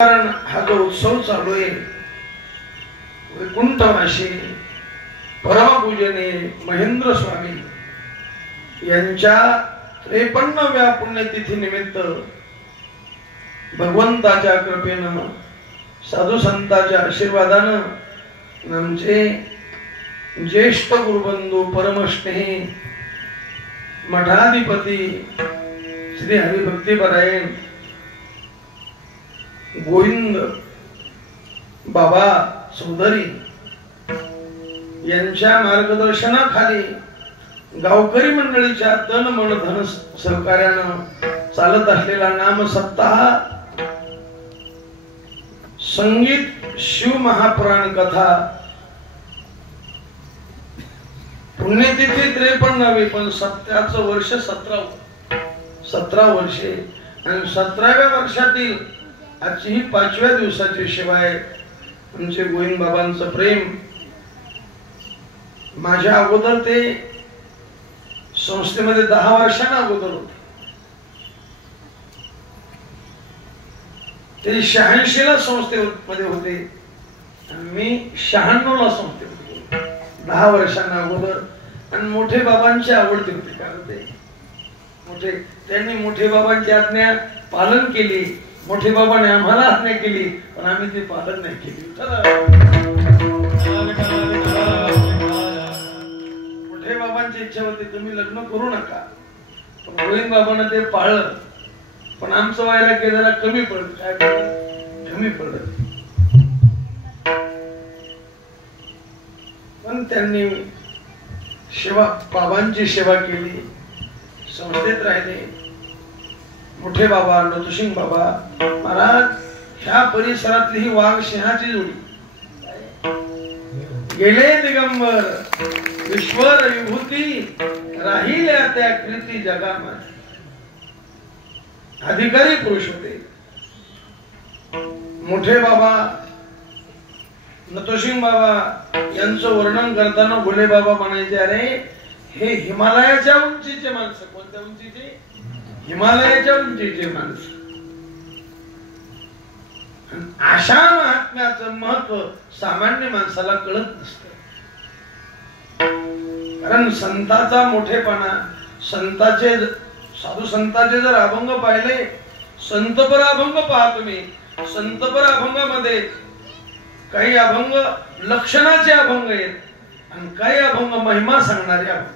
कारण हा जो उत्सव चालू आहे वैकुंठवासी परमपूजनीय महेंद्र स्वामी यांच्या 53व्या पुण्यतिथी निमित्त भगवंताच्या कृपेनं साधू संतांच्या आशीर्वादानं आमचे ज्येष्ठ गुरुबंधू परमस्नेही मठाधिपती श्री हरिभक्तीपरायण गोविंद बाबा चौधरी यांच्या मार्गदर्शनाखाली गावकरी मंडळीच्या तन मन धन सहकार्यानं चालत असलेला नाम सप्ताह संगीत शिव महापुराण कथा पुण्यतिथी 53वी पण सत्याचं वर्ष 17 वर्षे आणि 17व्या वर्षातील आजची ही 5व्या दिवसाची शिवाय आमचे गोविंद बाबांचं प्रेम माझ्या अगोदर ते संस्थेमध्ये 10 वर्षांना अगोदर होते. ते 86 ला संस्थेमध्ये होते आणि मी 96 ला संस्थेमध्ये होते. 10 वर्षांना अगोदर. आणि मोठे बाबांची आवडते होते कारण ते त्यांनी मोठे बाबांची आज्ञा पालन केली. मोठे बाबाने आम्हाला आज्ञा केली पण आम्ही ते पालन नाही केली. मोठे बाबांची इच्छा होती तुम्ही लग्न करू नका पण गोविंद बाबांना ते पाळलं. पण आमचं वैराग्य जरा कमी पडलं. काय कमी पडलं पण त्यांनी बाबांची सेवा केली. संस्थेत राहिले. मोठे बाबा नतुसिंग बाबा महाराज ह्या परिसरातली ही वाघ सिंहाची जोडी गेले दिगंबर ईश्वर विभूती राहिल्या त्या कृती जगामध्ये. अधिकारी पुरुष होते. मोठे बाबा नतुसिंग बाबा यांचं वर्णन करताना भोले बाबा म्हणायचे अरे हे हिमालयाच्या उंचीचे माणसं. कोणत्या उंचीचे? हिमालयाच्या उंचीचे माणसं. अशा महात्म्याचं महत्व सामान्य माणसाला कळत नसतं. कारण संताचा मोठेपणा संताचे साधू संताचे जर अभंग पाहिले संतपर अभंग पहा तुम्ही. संतपर अभंगामध्ये काही अभंग लक्षणाचे अभंग आहेत आणि काही अभंग महिमा सांगणारे अभंग.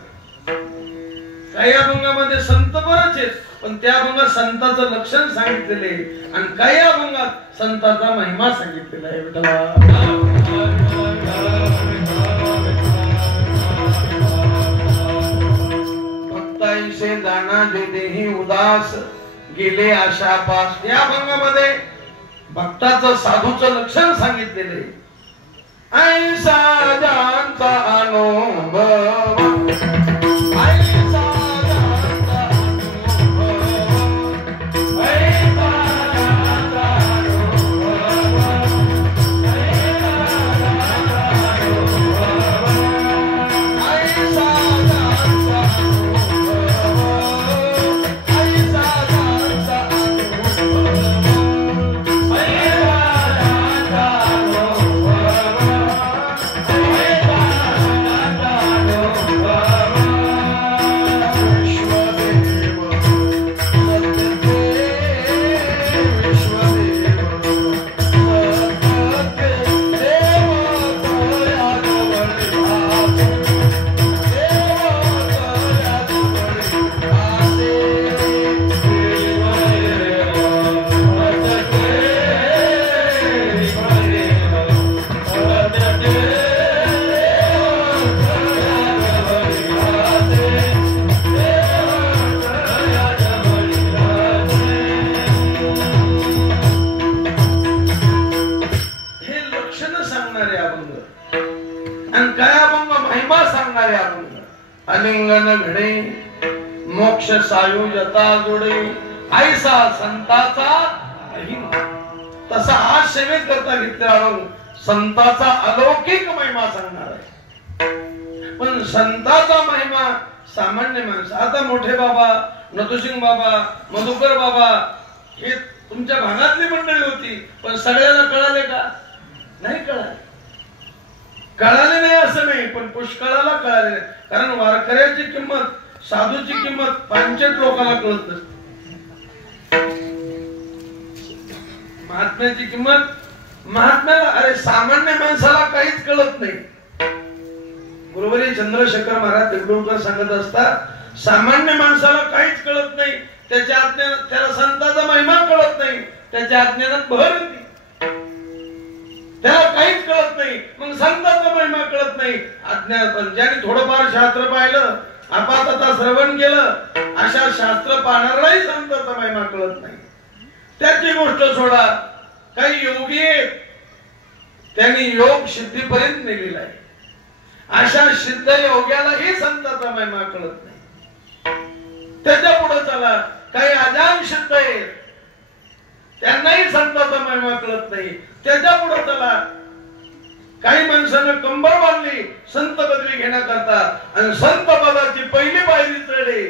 काही अभंगामध्ये संतपरच आहेत पण त्या अभंगात संताचं लक्षण सांगितलेले आणि काही अभंगात संताचा महिमा सांगितलेला आहे. भक्ताईसे दाना देही उदास गेले आशा पास. या अभंगामध्ये भक्ताचं साधूचं लक्षण सांगितलेले. ऐसा जानता अनुभव अलिंगन घडे मोक्ष सायुजता जोडे ऐसा संताचा महिमा. तसा आज सेवेत करता घेतला संताचा अलौकिक महिमा सांगणार आहे. पण संताचा महिमा सामान्य माणसं. आता मोठे बाबा नतुसिंग बाबा मधुकर बाबा हे तुमच्या भागातली मंडळी होती, पण सगळ्यांना कळाले का? नाही कळाले. कळाले नाही असं नाही, पण पुष्कळाला कळाले नाही. कारण वारकऱ्याची किंमत, साधूची किंमत 65 लोकांना कळत नसते. महात्म्याची किंमत, महात्म्याला, अरे सामान्य माणसाला काहीच कळत नाही. गुरुवर्य चंद्रशेखर महाराज देगलूरकर सांगत असतात, सामान्य माणसाला काहीच कळत नाही. त्याच्या आज्ञेनं, त्याला संतांचा महिमा कळत नाही, त्याच्या आज्ञेनं भर येते. त्याला काहीच कळत नाही, मग संतांचा महिमा कळत नाही. आज्ञा, पण ज्याने थोडंफार शास्त्र पाहिलं, आपातता श्रवण केलं, अशा शास्त्र पाहणाऱ्यालाही संतांचा महिमा कळत नाही. त्याची गोष्ट सोडा. काही योगी आहेत, त्यांनी योग सिद्धीपर्यंत नेलेला आहे. अशा सिद्ध योग्यालाही संतांचा महिमा कळत नाही. त्याच्या पुढे चला. काही अजान सिद्ध आहेत, त्यांनाही संतांचा महिमा कळत नाही. त्याच्या पुढे चला. काही माणसानं कंबर बांधली संत पदवी घेण्याकरता, आणि संत पदाची पहिली पायरी चढले,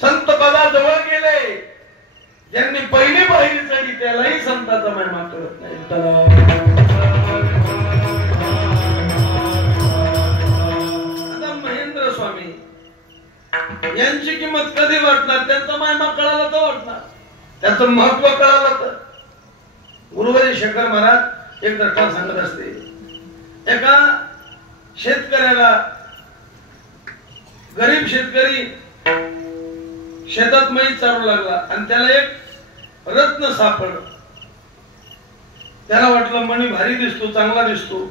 संत पदाजवळ गेले. ज्यांनी पहिली पायरी चढली त्यालाही संतांचा महिमा कळत नाही. आता महेंद्र स्वामी यांची किंमत कधी वाटणार? त्यांचा महिमा कळाला तर वाटणार, त्याचं महत्व कळालं तर. गुरुवर्य शेखर महाराज एक घटना सांगत असते. एका शेतकऱ्याला, गरीब शेतकरी शेतात म्हैस चालू लागला, आणि त्याला एक रत्न सापडलं. त्याला वाटलं मणी भारी दिसतो, चांगला दिसतो.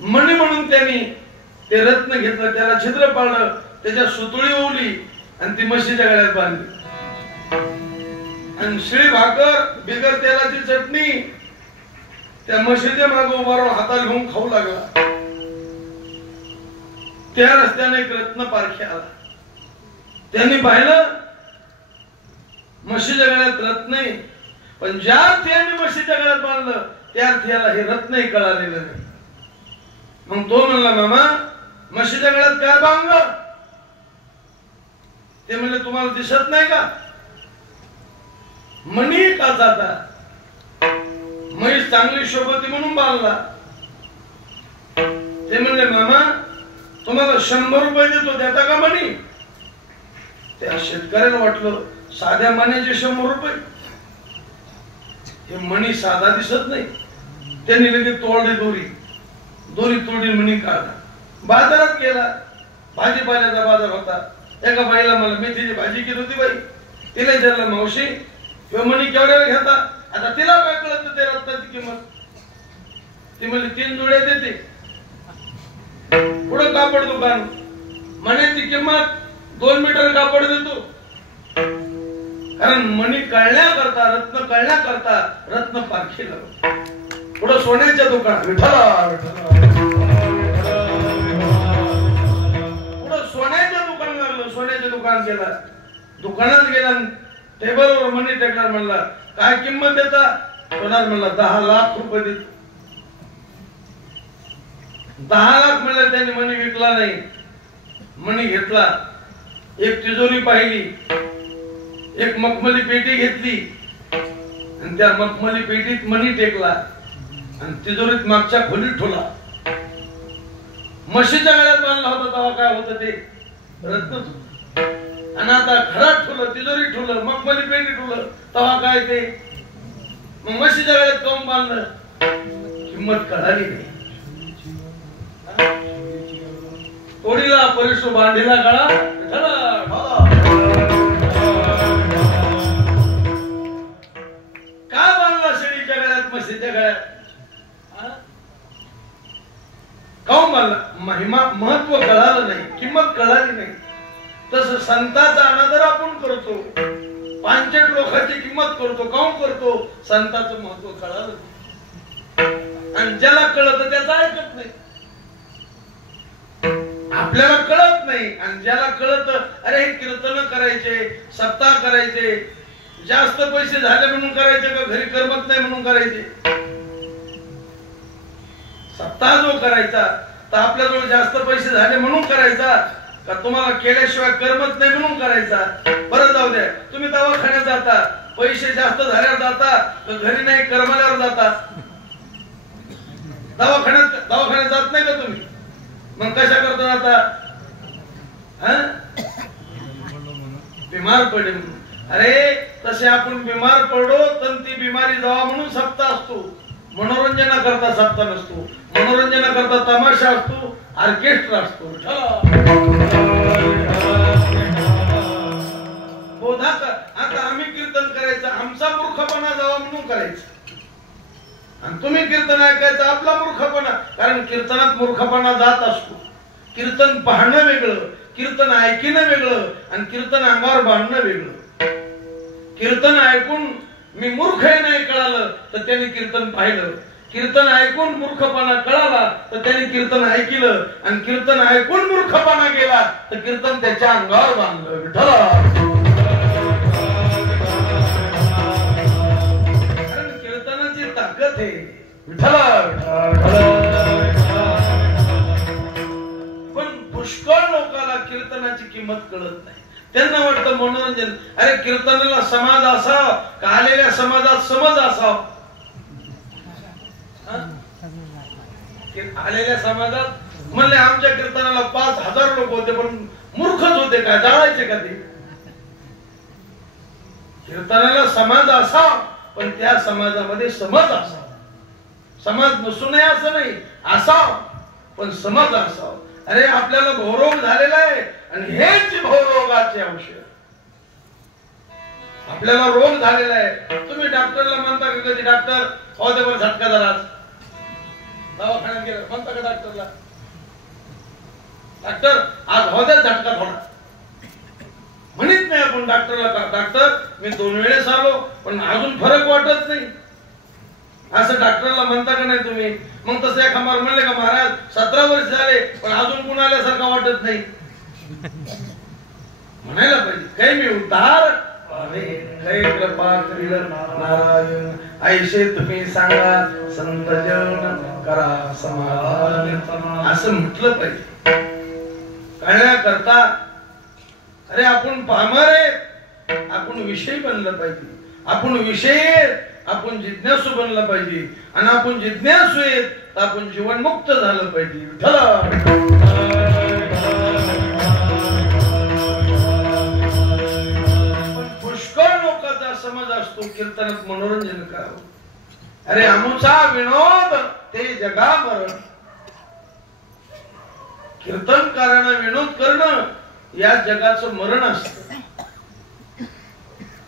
मणी म्हणून त्यांनी ते रत्न घेतलं, त्याला छिद्र पाडलं, त्याच्या सुतळी ओवली, आणि ती म्हशीच्या गळ्यात बांधली. आणि शिळी भाकर, बिगर तेलाची चटणी त्या म्हशीच्या मागे उभा राहून हातात घेऊन खाऊ लागला. त्या रस्त्याने एक रत्न पारखे आला. त्यांनी पाहिलं म्हशीच्या गळ्यात रत्न नाही, पण ज्या अर्थी म्हशीच्या गळ्यात बांधलं त्या अर्थी याला हे रत्नही कळालेलं नाही. मग तो म्हणला, मामा म्हशीच्या गळ्यात काय बांधलं? ते म्हणले, तुम्हाला दिसत नाही का? मणी का जाता, म्हैस चांगली शोभती म्हणून बांधला. ते म्हणले, मामा तुम्हाला 100 रुपये देतो, देता का मणी? त्या शेतकऱ्याला वाटलं साध्या मण्याचे 100 रुपये, हे मणी साधा दिसत नाही. त्यांनी लगेच तोडली दोरी तोडली, मणी काढला. बाजारात गेला, भाजीपाल्याचा बाजार होता. एका बाईला, मला मेथीची भाजी केली होती बाई, तिला विचारलं, मावशी मणी केवढ्याला घेता? आता तिला काय कळत ते रत्नाची किंमत? ती म्हणली 3 जोड्या देते. पुढं कापड दुकान, मण्याची किंमत 2 मीटर कापड देतो. कारण मणी कळण्याकरता, रत्न कळण्याकरता रत्न पारखी लागतो. पुढं सोन्याच्या दुकान, पुढं सोन्याच्या दुकान लागलं. सोन्याचे दुकान गेला, दुकानात गेला, टेबलवर मणी टेकणार. म्हणला, काय किंमत देता? सोनार म्हणला, 10 लाख रुपये देतो. 10 लाख म्हणलं. त्यांनी मणी विकला नाही, मणी घेतला. एक तिजोरी पाहिली, एक मखमली पेटी घेतली, आणि त्या मखमली पेटीत मणी टेकला, आणि तिजोरीत मागच्या खोलीत ठेवला. म्हशीच्या गळ्यात बांधला होता तेव्हा काय होतं? ते रत्नच. आणि आता घरात ठेवलं, तिजोरीत ठेवलं, मखमली पेटी ठेवलं, तेव्हा काय? ते मग म्हशीच्या गळ्यात काऊन बांधलं? किंमत कळाली नाही. तोडीला परिसू बांधीला गळा, का बांधला शेळीच्या गळ्यात, म्हशीच्या गळ्यात? काऊन बांधला? महिमा, महत्व कळालं नाही, किंमत कळाली नाही. तसं संतांचा अनादर आपण करतो, 65 लोकांची किंमत करतो. काऊन करतो? संतांचं महत्व कळालं नाही. आणि ज्याला कळत त्याचं ऐकत नाही. आपल्याला कळत नाही, आणि ज्याला कळत, अरे हे कीर्तन करायचे, सप्ताह करायचे, जास्त पैसे झाले म्हणून करायचे का घरी करमत नाही म्हणून करायचे? सप्ताह जो करायचा तर आपल्याजवळ जास्त पैसे झाले म्हणून करायचा, का तुम्हाला केल्याशिवाय करमत नाही म्हणून करायचा? बरं जाऊ द्या, तुम्ही दवाखान्यात जाता, पैसे जास्त झाल्यावर जाता, घरी नाही करमल्यावर जाता. दवाखान्यात जात नाही का तुम्ही? मग कशा करता जाता? बिमार पडे. अरे तसे आपण बिमार पडो तर ती बिमारी जावा म्हणून सप्ताह असतो. मनोरंजना करता सप्ताह नसतो. मनोरंजना करता तमाशा असतो, ऑर्केस्ट्रा असतो. आता आम्ही कीर्तन करायचं, आमचा मूर्खपणा जावा म्हणून करायचं, आणि तुम्ही कीर्तन ऐकायचं आपला मूर्खपणा. कारण कीर्तनात मूर्खपणा जात असतो. कीर्तन पाहणं वेगळं, कीर्तन ऐकणं वेगळं, आणि कीर्तन अंगावर बांधणं वेगळं. कीर्तन ऐकून मी मूर्ख आहे नाही कळालं तर त्याने कीर्तन पाहिलं. कीर्तन ऐकून मूर्खपणा कळाला तर त्याने कीर्तन ऐकलं, आणि कीर्तन ऐकून मूर्खपणा गेला तर कीर्तन त्याच्या अंगावर बांधलं. विठ्ठल ताकद आहे. पण पुष्कळ लोकांना कीर्तनाची किंमत कळत नाही. त्यांना वाटतं मनोरंजन. अरे कीर्तनाला समाज असावा का आलेल्या समाजात समज असावा? आलेल्या समाजात म्हणले आमच्या कीर्तनाला 5,000 लोक होते, पण मूर्खच होते का? जाळायचे का ते? कीर्तनाला समाज असावा, पण त्या समाजामध्ये समज असावा. समाज नसू नये असं नाही, असावा पण समज असावा. अरे आपल्याला भवरोग झालेला आहे, आणि हेच भवरोगाचे औषध. आपल्याला रोग झालेला आहे, तुम्ही डॉक्टरला म्हणता का कधी डॉक्टर हो दे बरं झटका जरा, दवाखान्यात गेला म्हणता का डॉक्टरला डॉक्टर आज हो दे झटका थोडा? म्हणत नाही आपण डॉक्टरला, डॉक्टर मी 2 वेळेस आलो पण अजून फरक वाटत नाही, असं डॉक्टरला म्हणता का नाही तुम्ही? मग तसं एका मार म्हणले का महाराज 17 वर्ष झाले पण अजून गुण आल्यासारखं वाटत नाही, म्हणायला पाहिजे काही मी उद्धार काही कृपा करील नारायण, ऐशे तुम्ही सांगा संत जन करा समाधान, असं म्हटलं पाहिजे कळण्याकरता. अरे आपण पामर आहे, आपण विषय बनलं पाहिजे, आपण विषय आपण जिज्ञासू बनलं पाहिजे, आणि आपण जिज्ञासू आहेत तर आपण जीवनमुक्त झालं पाहिजे. पण पुष्कळ लोकांचा समज असतो कीर्तनात मनोरंजन करावं. अरे आमुचा विनोद ते जगा मरण. कीर्तनकारांना विनोद करणं या जगाचं मरण असतं.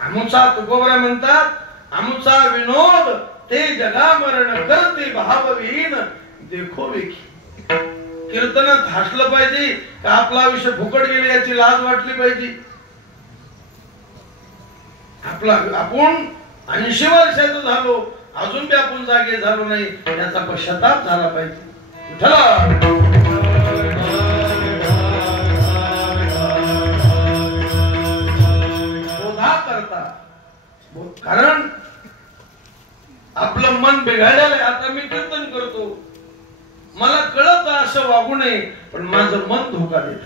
आमुचा तुकोबरा म्हणतात आमुचा विनोद ते जगा मरण करते भावहीन देखो वेखी. कीर्तनात हसलं पाहिजे का आपला आयुष्य फुकट गेले याची लाज वाटली पाहिजे. आपण 80 वर्षाचं झालो अजून बी आपण जागे झालो नाही याचा पश्चाताप झाला पाहिजे. कारण आपलं मन बिघडलेलं आहे. आता मी कीर्तन करतो, मला कळत असं वागू नये पण माझं मन धोका देत,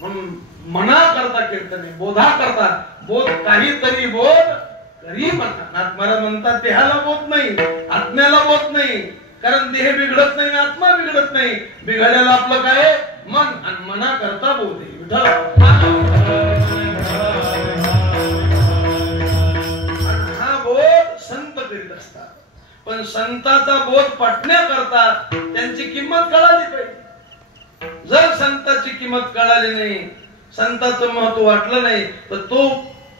म्हणून मना करता कीर्तन आहे, बोधा करता. बोध काहीतरी बोध करी म्हणा. मला म्हणतात देहाला बोध नाही, आत्म्याला बोध नाही, कारण देह बिघडत नाही आत्मा बिघडत नाही. बिघडलेलं आपलं काय मन, आणि मना करता बोध आहे. संत करीत असतात, पण संताचा बोध पटण्याकरता त्यांची किंमत कळाली पाहिजे. जर संताची किंमत कळाली नाही, संताचं महत्व वाटलं नाही तर तो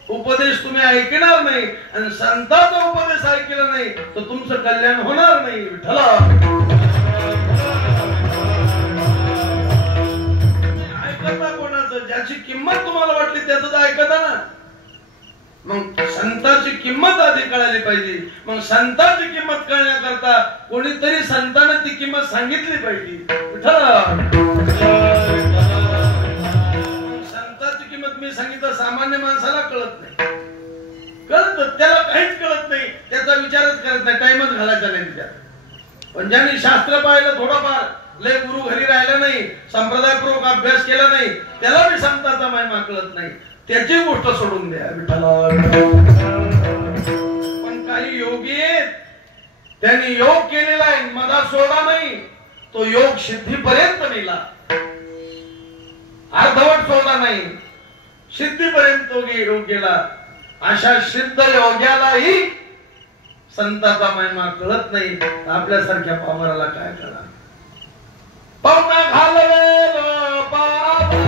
उपदेश तुम्ही ऐकणार नाही, आणि संताचा उपदेश ऐकला नाही तर तुमचं कल्याण होणार नाही. विठ्ठला ऐकता कोणाचं? ज्याची किंमत तुम्हाला वाटली त्याच ऐकता ना. मग संताची किंमत आधी कळाली पाहिजे. मग संताची किंमत कळण्याकरता कोणीतरी संतांना ती किंमत सांगितली पाहिजे. संताची किंमत मी सांगितलं सामान्य माणसाला कळत नाही, कळत त्याला काहीच कळत नाही, त्याचा विचारच करत नाही, टाइमच घालायचा नाही त्याच्यात. पण ज्यांनी शास्त्र पाहिलं थोडंफार, लय गुरु घरी राहिला नाही, संप्रदायपूर्वक अभ्यास केला नाही, त्याला बी संताचा महिमा कळत नाही, त्याची गोष्ट सोडून द्या. विठ्ठला काही योगी आहेत, त्यांनी योग केलेला आहे, मधा सोडा नाही, तो योग सिद्धीपर्यंत नेला, अर्धवट सोडा नाही, सिद्धीपर्यंत योग गेला. अशा सिद्ध योग्यालाही संताचा महिमा कळत नाही, आपल्यासारख्या पामराला काय कळणार. पाहुणा घालवेल पावन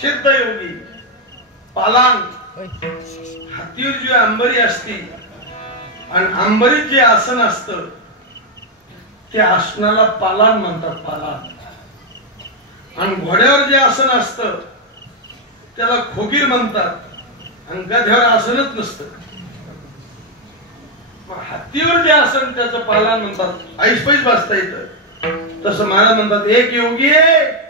सिद्ध योगी पालांग हातीवर जी अंबरी असती आणि अंबरीत जे आसन असतं त्या आसनाला पालांग म्हणतात. पालांग. आणि घोड्यावर जे आसन असतं त्याला खोगीर म्हणतात. आणि गध्यावर आसनच नसतं. हातीवर जे आसन त्याचं पालांग म्हणतात. ऐसपैस बसता येतं. तसं महाराज म्हणतात एक योगी आहे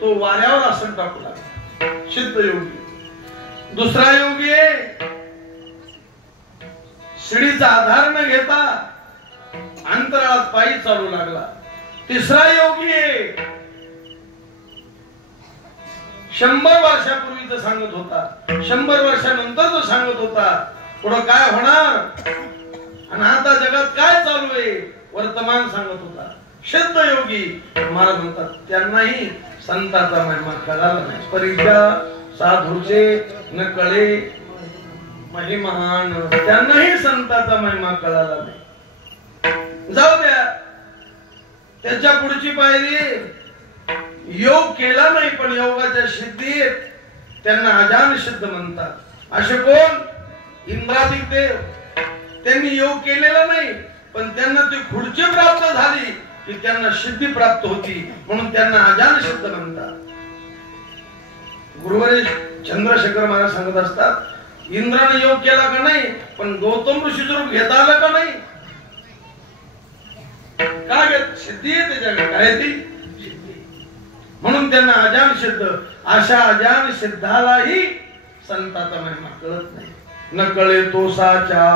तो वाऱ्यावर आसन टाकू लागला, सिद्ध योगी. दुसरा योगी आहे शिडीचा आधार न घेता अंतराळात पायी चालू लागला. तिसरा योगी आहे 100 वर्षापूर्वीच सांगत होता, 100 वर्षानंतर तो सांगत होता पुढे काय होणार आणि आता जगात काय चालू आहे वर्तमान सांगत होता. सिद्ध योगी महाराज म्हणतात त्यांनाही संताचा महिमा कळाला नाही. परीक्षा साधूचे न कळे महिमान, त्यांनाही संताचा महिमा कळाला नाही. जाऊ द्या, त्याच्या पुढची पायरी योग केला नाही पण योगाच्या सिद्धीत त्यांना अजान सिद्ध म्हणतात. असे कोण? इंद्रादिक देव. त्यांनी योग केलेला नाही पण त्यांना ती खुर्ची प्राप्त झाली की त्यांना सिद्धी प्राप्त होती म्हणून त्यांना अजान सिद्ध म्हणतात. गुरुवारी चंद्रशेखर महाराज सांगत असतात इंद्राने योग केला का नाही पण गौतम ऋषीचं रूप घेता आलं का नाही. का घेत? सिद्धी आहे त्याच्याकडे. काय ती सिद्धी म्हणून त्यांना अजान सिद्ध. अशा अजान सिद्धालाही संताचा महिमा कळत नाही. न कळे तो साचा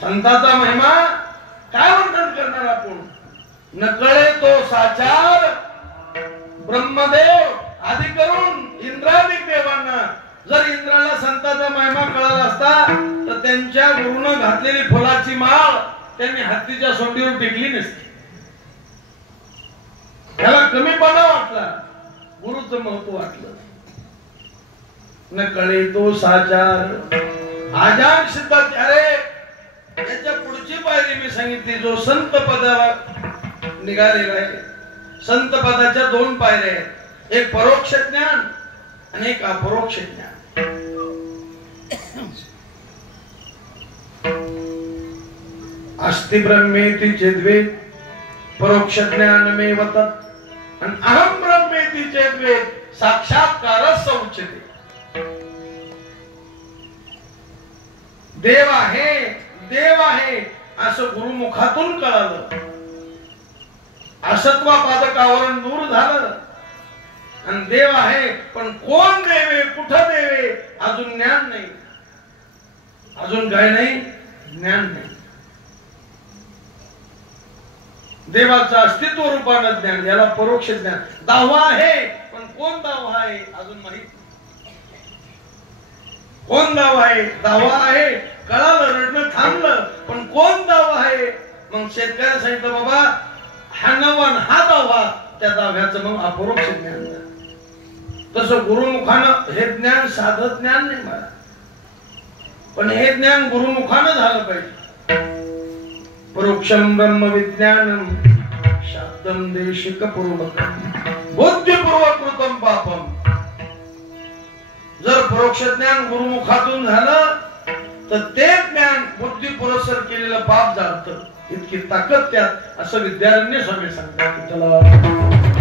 संताचा महिमा काय वर्णन करणार आपण? नकळे तो साचार ब्रह्मदेव आदी करून इंद्रादिक देवांना जर इंद्राला संताचा महिमा कळला असता तर त्यांच्या गुरुनं घातलेली फुलाची माळ त्यांनी हत्तीच्या सोंडीवर टेकली नसती. त्याला कमीपणा वाटला, गुरुचं महत्व वाटलं. नकळे तो साचार आजान सिद्धार्थ. अरे याच्या पुढची पायरी मी सांगितली. जो संत पदाला निघालेला आहे, संत पदाच्या दोन पायऱ्या आहेत, एक परोक्ष ज्ञान आणि एक अपरोक्ष ज्ञान. अस्ति ब्रह्मेति चेद्वेद परोक्ष ज्ञानमेव तत् आणि अहम ब्रह्मेति चेद्वेद साक्षात्कारस्य उच्यते. देव आहे, देव आहे असं गुरुमुखातून कळालं. असत्वापादकावरून दूर झालं आणि देव आहे पण कोण देवे, कुठं देवे अजून ज्ञान नाही. अजून काय नाही? ज्ञान नाही. देवाचं अस्तित्व रूपानं ज्ञान, याला परोक्ष ज्ञान. दावा आहे पण कोण दावा आहे अजून माहित. कोण दावा आहे? दावा आहे कळालं, रडणं थांबलं, पण कोण दावा आहे? मग शेतकऱ्याला सांगितलं बाबा हा नवन हा दावा, त्या दाव्याचं मग अपरोक्ष ज्ञान. तसं गुरुमुखानं हे ज्ञान साधं ज्ञान नाही मला, पण हे ज्ञान गुरुमुखानं झालं पाहिजे. परोक्षम ब्रह्म विज्ञानम शाब्दम देशिकपूर्वकम बुद्धिपूर्वकृतम पापम. जर परोक्ष ज्ञान गुरुमुखातून झालं तर ते ज्ञान बुद्धी पुरस्सर केलेलं पाप जातं. इतकी ताकद त्यात, असं विद्यारण्य स्वामी सांगतात.